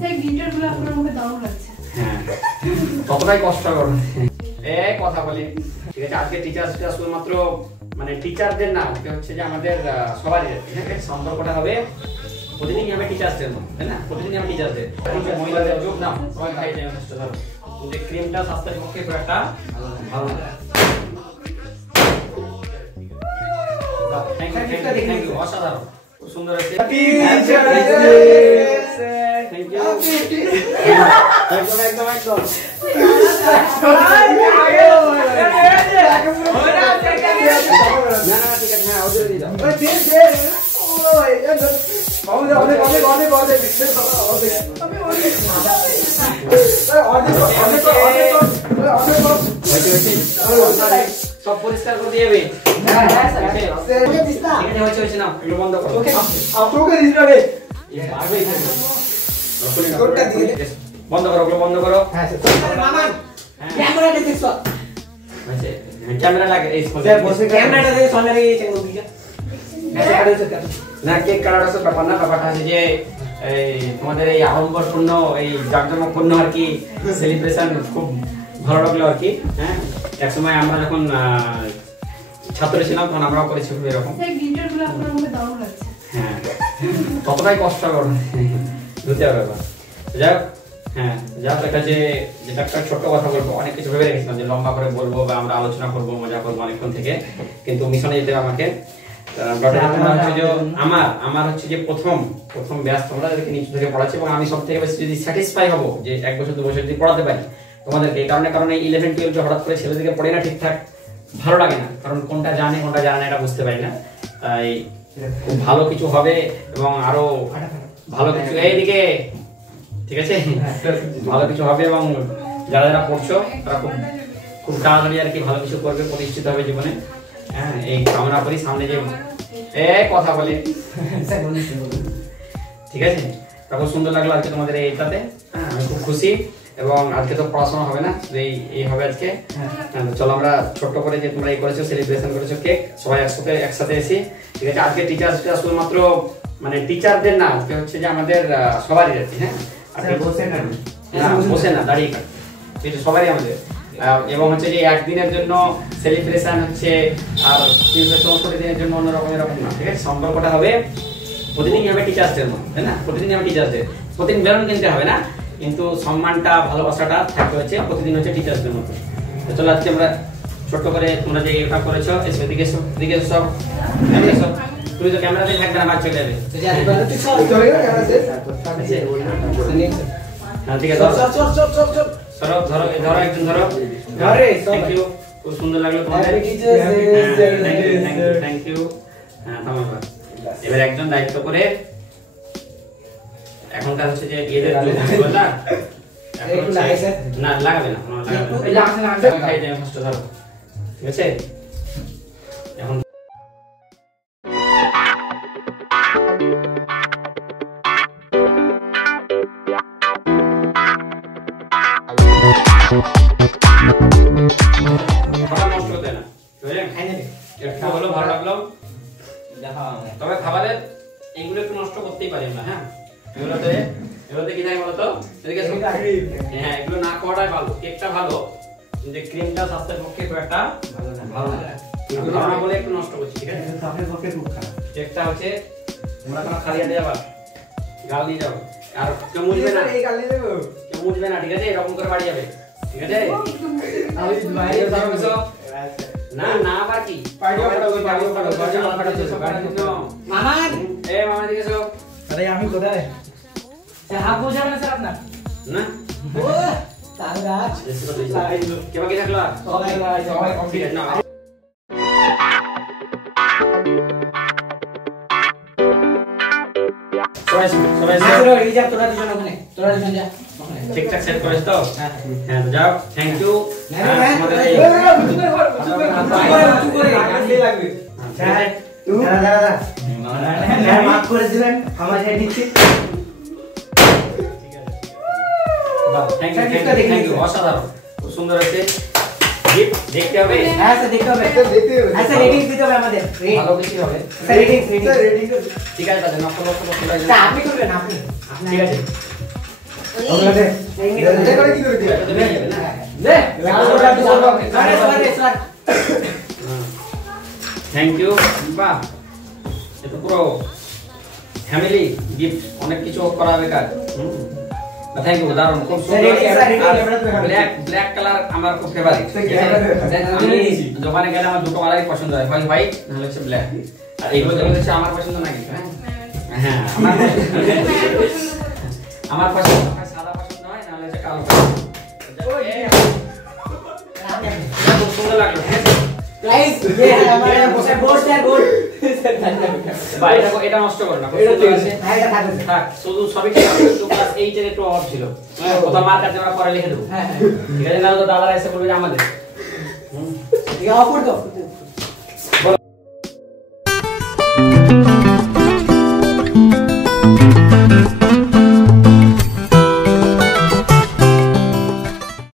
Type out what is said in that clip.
সেই গিটারগুলো আপনার মুখে দারুণ লাগছে। হ্যাঁ, ততটাই কষ্ট করুন। কথা বলি, ঠিক আছে? আজকে টিচার্সটা শুধুমাত্র মানে টিচারদের না, হচ্ছে যে আমাদের সবারই সম্পর্কটা হবে প্রতিদিনই হবে টিচার্সদের মতো, তাই না? প্রতিদিনই হবে টিচার্সদের, মহিলাদের যোগ না সবাই খাই যায় ধরো যে ক্রিমটা স্বাস্থ্যের পক্ষে খুব একটা ভালো না। থ্যাংক ইউ, অসাধারণ, খুব সুন্দর হয়েছে। সব পরিষ্কার করে দিয়ে বন্ধ করো। বন্ধ করো, বন্ধ করো। ক্যামেরা লাগে না, কেক কাটার আছে ব্যাপার না, ব্যাপারটা হচ্ছে যে তোমাদের এই আড়ম্বরপূর্ণ এই জাঁকজমকপূর্ণ আর কি সেলিব্রেশন খুব ভালো লাগলো আর কি। হ্যাঁ, একসময় আমরা যখন ছাত্র ছিলাম তখন আমরাও করেছি এরকম। হ্যাঁ, ততটাই কষ্ট করুন বুঝতে হবে ব্যাপার। যাই হোক, হ্যাঁ, যাই হোক, যেটা একটা ছোট্ট কথা বলবো, অনেক কিছু ভেবে রেখেছিলাম যে লম্বা করে বলবো বা আমরা আলোচনা করবো, মজা করবো অনেকক্ষণ থেকে, কিন্তু মিশনে যেতে আমাকে আমার হচ্ছে যে প্রথম ব্যাচ তোমরা যাদেরকে নিচু থেকে পড়াচ্ছি, এবং আমি সব থেকে বেশি যদি স্যাটিসফাই হবো যে 1 বছর 2 বছর যদি পড়াতে পারি তোমাদেরকে, এই কারণে 11-12 হঠাৎ করে ছেলেদেরকে পড়ে না ঠিকঠাক ভালো লাগে না, কারণ কোনটা জানে কোনটা জানে না এটা বুঝতে পারি না। তাই খুব ভালো কিছু হবে এবং আরো ভালো কিছু এইদিকে, ঠিক আছে, ভালো কিছু হবে এবং যারা যারা পড়ছো তারা খুব তাড়াতাড়ি আর কি ভালো কিছু করবে, প্রতিষ্ঠিত হবে জীবনে। হ্যাঁ, এই কামনা করি। সামনে যে কথা বলি, ঠিক আছে? খুব সুন্দর লাগলো আজকে তোমাদের এইটাতে। হ্যাঁ, আমি খুব খুশি, এবং আজকে তো পড়াশোনা হবে না, এই হবে আজকে। চলো আমরা ছোট্ট করে যে তোমরা এই করেছো, সেলিব্রেশন করেছো, কেক সবাই একসাথে এসি, ঠিক আছে? আজকে টিচার্সটা শুধুমাত্র মানে টিচারদের না, হচ্ছে যে আমাদের সবারই আর কি। হ্যাঁ, বসে না, দাঁড়িয়ে কাট, সবারই আমাদের। এবং হচ্ছে যে একদিনের জন্য সেলিব্রেশন হচ্ছে আর 364 দিনের জন্য অন্যরকম এরকম না, ঠিক আছে? সম্পর্কটা হবে প্রতিদিনই হবে টিচার্সদের মতো, তাই না? প্রতিদিনই হবে টিচার্সদের, প্রতিদিন বেরোন কিনতে হবে না, কিন্তু সম্মানটা ভালোবাসাটা থাকতে হচ্ছে প্রতিদিন হচ্ছে টিচার্সদের মতো। তো চলো আজকে আমরা ছোট্ট করে তোমরা যে এটা করেছো, এদিকে সব তুমি তো ক্যামেরাতে থাকবে না, বাদ চলে যাবে। হ্যাঁ, ঠিক আছে, ধরো একজন ধরো। থ্যাংক ইউ, খুব সুন্দর লাগলো তোমাদের। Thank you. হ্যাঁ, এবার একজন দায়িত্ব করে এখনকার হচ্ছে যে এদের না লাগাবে না, খাই দেবে ফার্স্ট, ধরো, ঠিক আছে? এখন নষ্ট হতে না, ভালো লাগলো। তবে খাবারের এইগুলো একটু নষ্ট করতেই পারি না। হ্যাঁ, এগুলোতে কি থাকে বলতো? হ্যাঁ, এগুলো না খাওয়াটাই ভালো। কেকটা ভালো, কিন্তু ক্রিমটা স্বাস্থ্যের পক্ষে খুব একটা ভালো না বলে একটু নষ্ট করছি, ঠিক আছে? কেকটা হচ্ছে তোমরা কোনো খালি হাতে যাবা, গাল নিয়ে যাবো, আর কেউ মুছবে না, ঠিক আছে? এরকম করে বাড়ি যাবে, ঠিক আছে? না না, আবার কি মামা দিকে সব। আরে আমি কোথায় হাফ বোঝাবে না স্যার আপনার না ও তারাজ কে বাকি থাকলো? সবাই কমপ্লিট না। সবাই রিজার্ভ তোরা দুজন যা ঠিকঠাক সেট করিস তো? হ্যাঁ, যাও, থ্যাংক ইউ। মাফ করে দিবেন, আমার সাথে দিচ্ছি। থ্যাংক ইউ, অসাধারণ, খুব সুন্দর আছে। দেখতে হবে? হ্যাঁ স্যার, দেখতে হবে। আচ্ছা, রেটিং দিতে হবে আমাদের, ভালো কিছু হবে স্যার। রেটিং ঠিক আছে, তাহলে নকল আপনি করবেন, আপনি ঠিক আছে। থ্যাংক ইউ বাহ এটা পুরো ফ্যামিলি গিফট অনেক কিছু করা বেকার থ্যাংক ইউ দারুণ খুব সুন্দর ব্ল্যাক কালার আমার খুব ফেভারিট আমি দোকানে গেলে আমার দুটো কালারই পছন্দ হয় হয় হোয়াইট নাহলে হচ্ছে ব্ল্যাক আর এইগুলো যেগুলো হচ্ছে আমার পছন্দ না কিন্তু হ্যাঁ আমার পছন্দ হয় সাদা পছন্দ হয় নাহলে হচ্ছে কালো পছন্দ খুব সুন্দর লাগলো गाइस ये है हमारा पोस्ट है गुड ভাই এটা নষ্ট করো না এটা ঠিক আছে হ্যাঁ এটা থাকবে থাক শুধু সবই ঠিক আছে তো ক্লাস 8 এর একটু অভাব ছিল কোথা মার কাছে আমরা পরে লিখে দেব হ্যাঁ ঠিক আছে না তো দাদারা এসে বলবে যে আমাদের ঠিক আছে অফ করে দাও